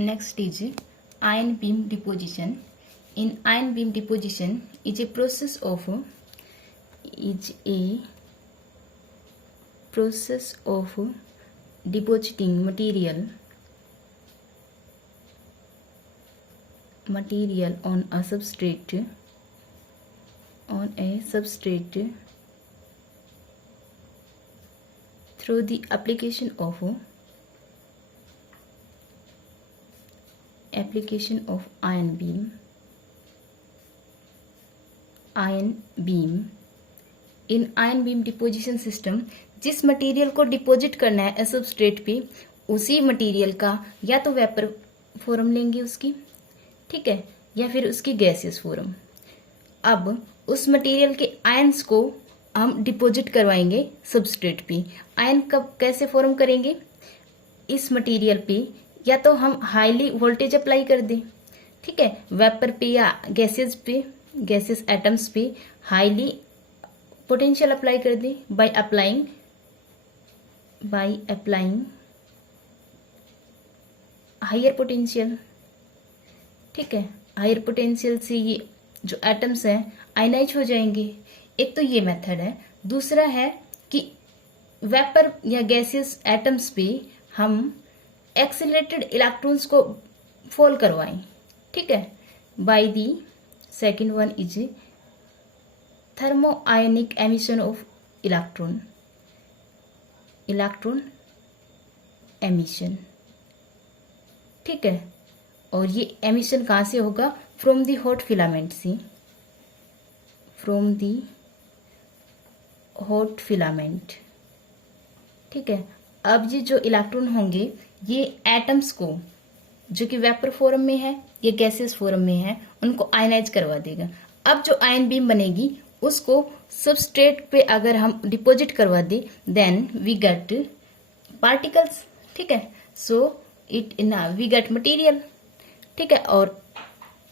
Next is ion beam deposition. In ion beam deposition is a process of depositing material on a substrate through the application of ion beam. In ion beam deposition system जिस material को deposit करना है substrate पे, उसी material का या तो vapour form लेंगे उसकी, ठीक है, या फिर उसकी गैसियस फॉर्म। अब उस मटेरियल के आयंस को हम डिपॉजिट करवाएंगे सबस्ट्रेट पे। आयन कब कैसे फॉर्म करेंगे? इस मटेरियल पे या तो हम हाईली वोल्टेज अप्लाई कर दें, ठीक है, वेपर पे या गैसेस एटम्स पे हाईली पोटेंशियल अप्लाई कर दें बाय अप्लाइंग हायर पोटेंशियल, ठीक है। हायर पोटेंशियल से ये जो एटम्स हैं आयनाइज हो जाएंगे। एक तो ये मेथड है। दूसरा है कि वेपर या गैसियस एटम्स पे हम एक्सीलरेटेड इलेक्ट्रॉन्स को फॉल करवाएं, ठीक है, by the second one is thermo ionic emission of electron emission, ठीक है। और ये एमिशन कहाँ से होगा? फ्रॉम दी हॉट फिलामेंट से, ठीक है। अब ये जो इलेक्ट्रॉन होंगे ये एटम्स को जो कि वेपर फॉर्म में है या गैसियस फॉर्म में है उनको आयनाइज करवा देगा। अब जो आयन बीम बनेगी उसको सबस्ट्रेट पे अगर हम डिपॉजिट करवा दे देन वी गेट पार्टिकल्स, ठीक है। सो वी गेट मटेरियल, ठीक है, और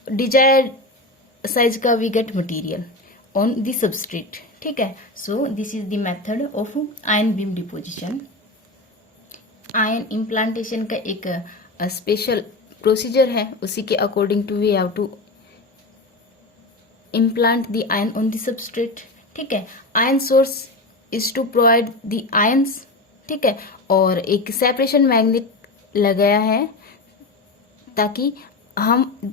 डिजायर्ड साइज का we get material on the substrate, ठीक है। So this is the method of ion beam deposition. Ion implantation का एक स्पेशल प्रोसीजर है, उसी के according to we have to implant the ion on the substrate, ठीक है। Ion source is to provide the ions, ठीक है, और एक सेपरेशन मैग्नेट लगाया है ताकि हम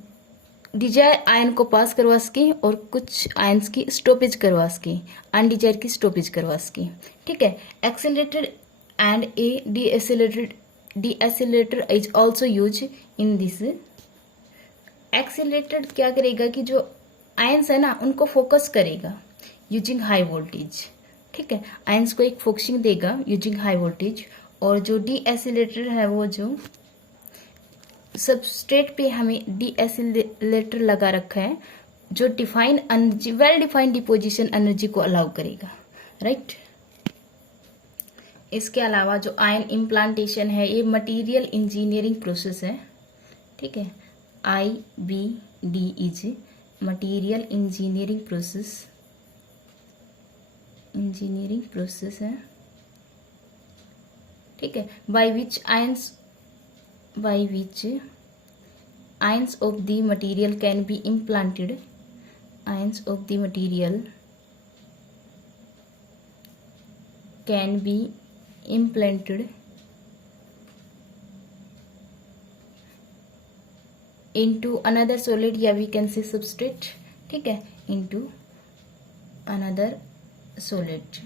डिजायर आयन को पास करवा सके और कुछ आयंस की स्टॉपेज करवा सके, अनडिजायर की स्टॉपेज करवा सके, ठीक है। Accelerator and a decelerator is also use in this. Accelerator क्या करेगा कि जो आयंस है ना उनको फोकस करेगा यूजिंग हाई वोल्टेज, ठीक है। आयंस को एक फोकसिंग देगा यूजिंग हाई वोल्टेज। और जो डीएक्सेलरेटर है वो जो सबस्ट्रेट पे हमें डीएक्सेलरेटर लगा रखा है जो define energy, well defined deposition energy को अलाउ करेगा, राइट। इसके अलावा जो आयन इम्प्लांटेशन है ये मटेरियल इंजीनियरिंग प्रोसेस है, ठीक है। IBD is material engineering process है, ठीक है। By which ions of the material can be implanted, into another solid या we can say substrate, ठीक है, into another solid,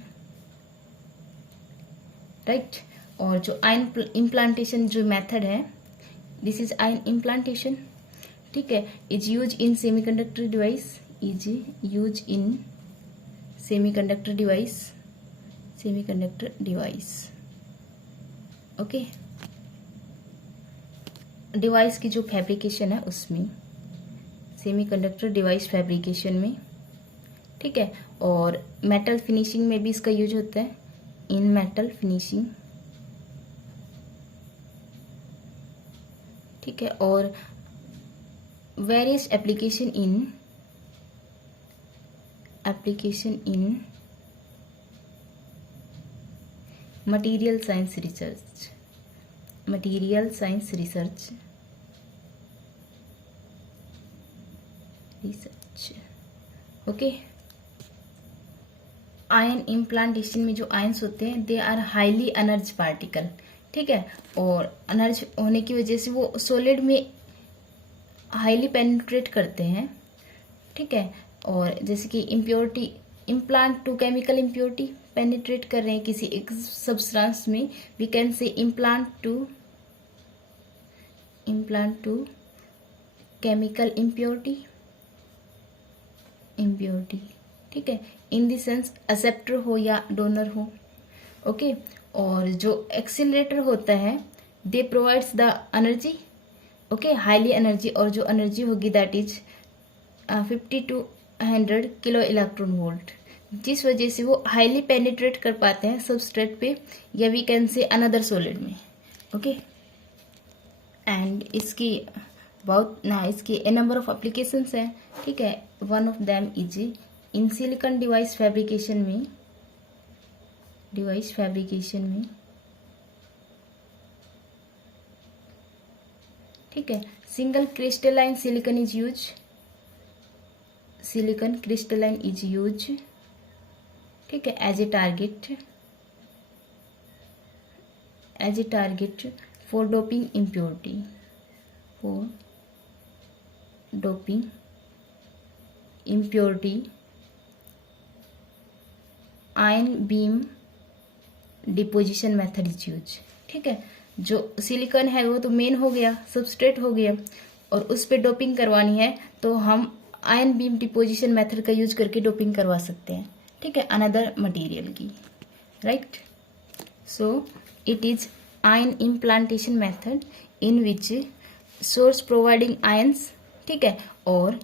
राइट। और जो आयन इम्प्लांटेशन जो मेथड है दिस इज आयन इम्प्लांटेशन, ठीक है, is use in semiconductor device, okay. Device की जो फैब्रिकेशन है उसमें, सेमीकंडक्टर डिवाइस फैब्रिकेशन में, ठीक है। और मेटल फिनिशिंग में भी इसका यूज होता है, इन मेटल फिनिशिंग, ठीक है। और various application in material science research, research. Okay, ion implantation में जो आयंस होते हैं they are highly energy particle, ठीक है, और एनर्जी होने की वजह से वो सॉलिड में हाईली पेनिट्रेट करते हैं, ठीक है। और जैसे कि impurity, implant to chemical impurity, penetrate कर रहे हैं किसी एक सब्सटेंस में, we can say implant to chemical impurity, ठीक है, इन द सेंस एक्सेप्टर हो या डोनर हो। ओके, और जो एक्सीलरेटर होता है they provides the energy, okay, highly energy, और जो एनर्जी होगी that is 50 to 100 kilo electron volt, जिस वजह से वो हाईली पेनिट्रेट कर पाते हैं सबस्ट्रेट पे, या we can say another solid में। ओके, एंड इसकी इसकी ए नंबर ऑफ एप्लीकेशंस हैं, ठीक है। One of them is in silicon device fabrication में, ठीक है, single crystalline silicon is use, ठीक है, as a target for doping impurity, ion beam deposition method is use, ठीक है। जो सिलिकॉन है वो तो मेन हो गया, सबस्ट्रेट हो गया, और उस पर डोपिंग करवानी है तो हम आयन बीम डिपोजिशन मेथड का यूज करके डोपिंग करवा सकते हैं, ठीक है, अनदर मटेरियल की, right. So it is ion implantation method in which source providing ions, ठीक है, और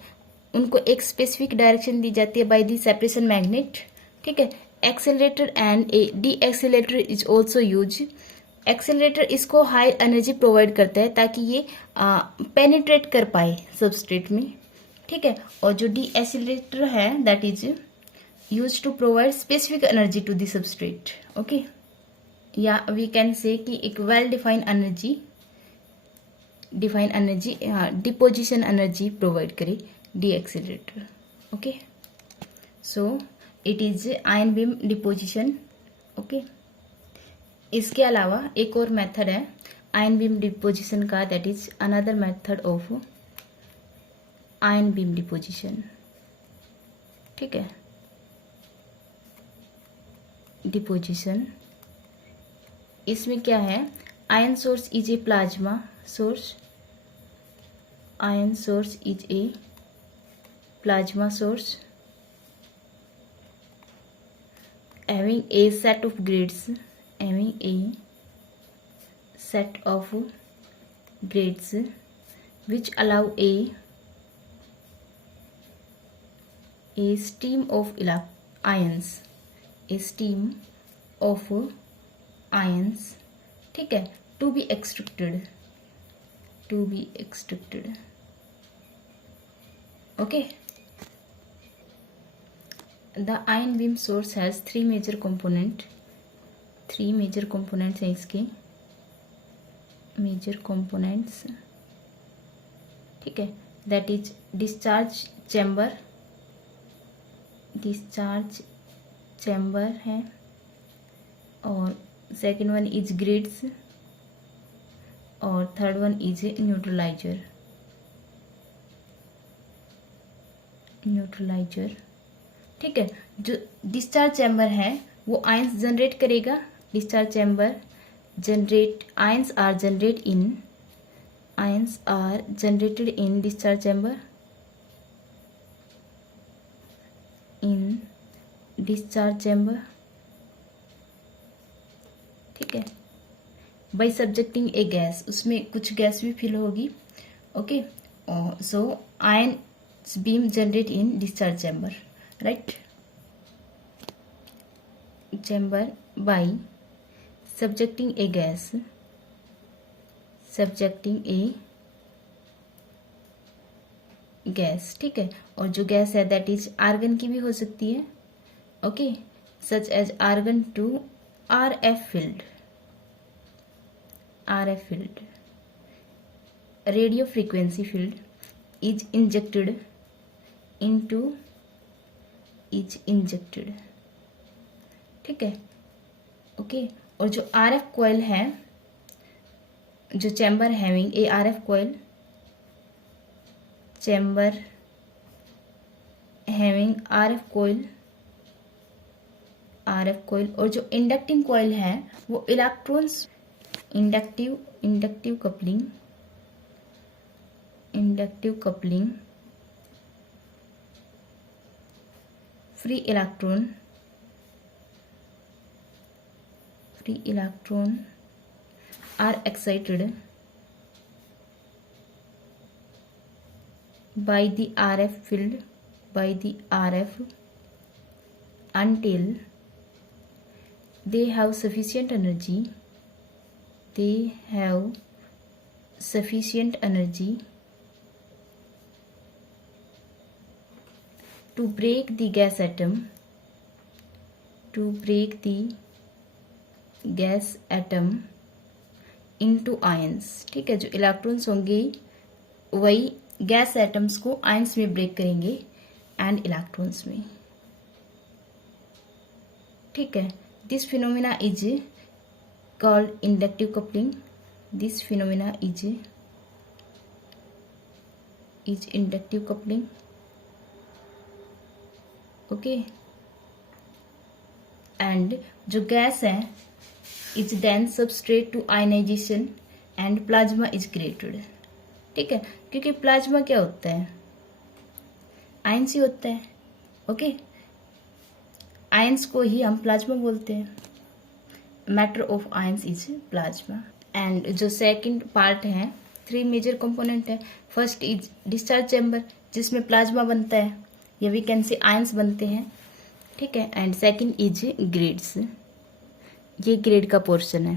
उनको एक स्पेसिफिक डायरेक्शन दी जाती है बाय द सेपरेशन मैग्नेट, ठीक है। Accelerator and A D accelerator is also use. Accelerator इसको हाई एनर्जी प्रोवाइड करता है ताकि ये पेनिट्रेट कर पाए सबस्ट्रेट में, ठीक है, और जो डी एक्सेलरेटर है that is use to provide specific energy to the substrate. Okay, या वी कैन से कि एक well defined energy deposition energy provide करे deaccelerator. Okay, so it is ion beam deposition. Okay, इसके अलावा एक और method है ion beam deposition का, that is another method of ion beam deposition, ठीक है, डिपोजिशन। इसमें क्या है, ion source is a plasma source, ion source is a plasma source having a set of grades, which allow a stream of ions, ठीक है, to be extracted. Okay, the ion beam source has three major components हैं इसके, major components, ठीक है, that is discharge chamber है, और second one is grids, और third one is neutralizer, ठीक है। जो डिस्चार्ज चैम्बर है वो आयंस जनरेट करेगा, discharge chamber ions are generated in discharge chamber, ठीक है, बाय सब्जेक्टिंग ए गैस, उसमें कुछ गैस भी फिल होगी। Okay, so ion beam generate in discharge chamber, right, chamber by subjecting a gas, ठीक है, और जो गैस है दैट इज आर्गन की भी हो सकती है, okay, such as argon to RF field, radio frequency field is injected into is injected, ठीक है, ओके। और जो RF coil है, जो chamber having a RF coil, chamber having RF coil, और जो इंडक्टिंग coil है वो electrons, inductive coupling, free electron are excited by the RF field, until they have sufficient energy to break the gas atom into ions, ठीक है। जो electrons होंगे वही gas atoms को आयंस में ब्रेक करेंगे एंड इलेक्ट्रॉन्स में, ठीक है। This phenomena is called inductive coupling, this phenomena is inductive coupling, okay. And जो गैस है is then substrate to ionisation and plasma is created, ठीक है। क्योंकि प्लाज्मा क्या होता है, आयंस ही होता है, ओके। आयंस को ही हम प्लाज्मा बोलते हैं, matter of ions is plasma. And जो सेकंड पार्ट है, 3 मेजर कंपोनेंट है। फर्स्ट इज डिस्चार्ज चैम्बर, जिसमें प्लाज्मा बनता है या वी कैन से आयंस बनते हैं, ठीक है। एंड सेकंड इज ग्रेड्स, ये ग्रेड का पोर्शन है,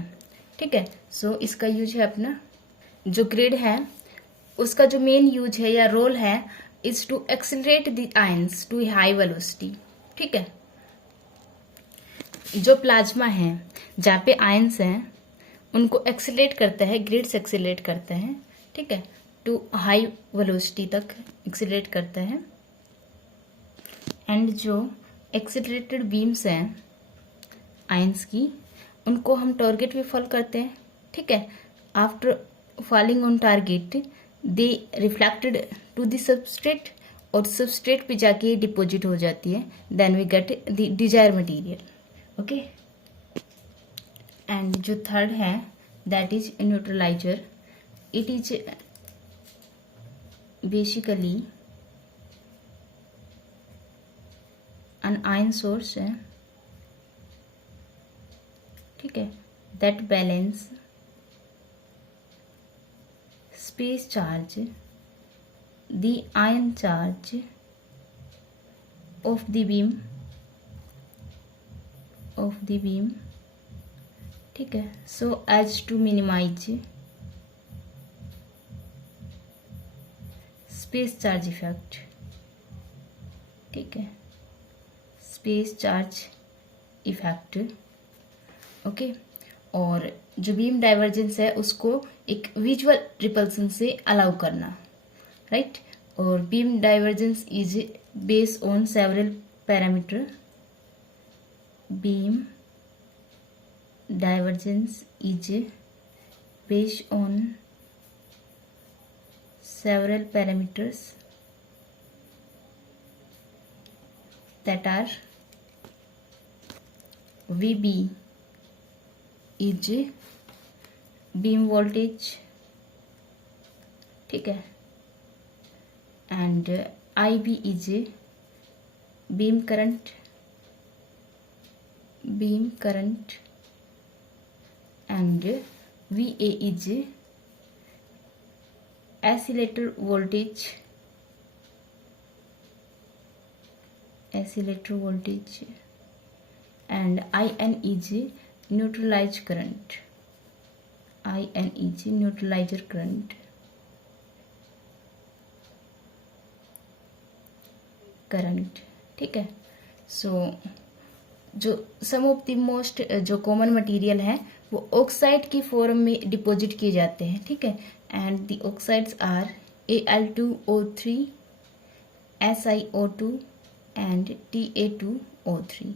ठीक है। सो इसका यूज है अपना, जो ग्रेड है उसका जो मेन यूज है या रोल है is to accelerate the ions to high velocity, ठीक है। जो प्लाज्मा है जहाँ पे आयंस हैं उनको एक्सेलरेट करता है, ग्रेड्स एक्सेलरेट करता है, ठीक है, टू हाई वेलोसिटी तक एक्सेलरेट करता है। एंड जो एक्सेलरेटेड बीम्स हैं आयंस की, उनको हम टारगेट पे फॉल करते हैं, ठीक है। After falling on target they reflected to the substrate, और सबस्ट्रेट पे जाके डिपॉजिट हो जाती है, then we get the desire material, okay. And जो थर्ड है that is neutraliser, it is basically an ion source है, ठीक है, that balance space charge the ion charge of the beam, ठीक है, so as to minimize space charge effect, ठीक है, space charge effect, okay. और जो बीम डाइवर्जेंस है उसको एक विजुअल रिपल्सन से अलाउ करना, राइट। और beam divergence is based on several parameter, beam divergence is based on several parameters that are VB is beam voltage, ठीक है, and IB is beam current, and VA is oscillator voltage, and IN is neutralizer current, ठीक है। सो जो सम of the most जो common material है वो oxide की form में डिपॉजिट किए जाते हैं, ठीक है। And the oxides are Al2O3, SiO2 and Ta2O3.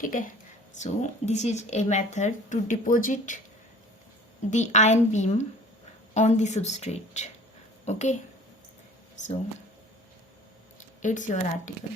ठीक है. So this is a method to deposit the ion beam on the substrate. Okay, so it's your article.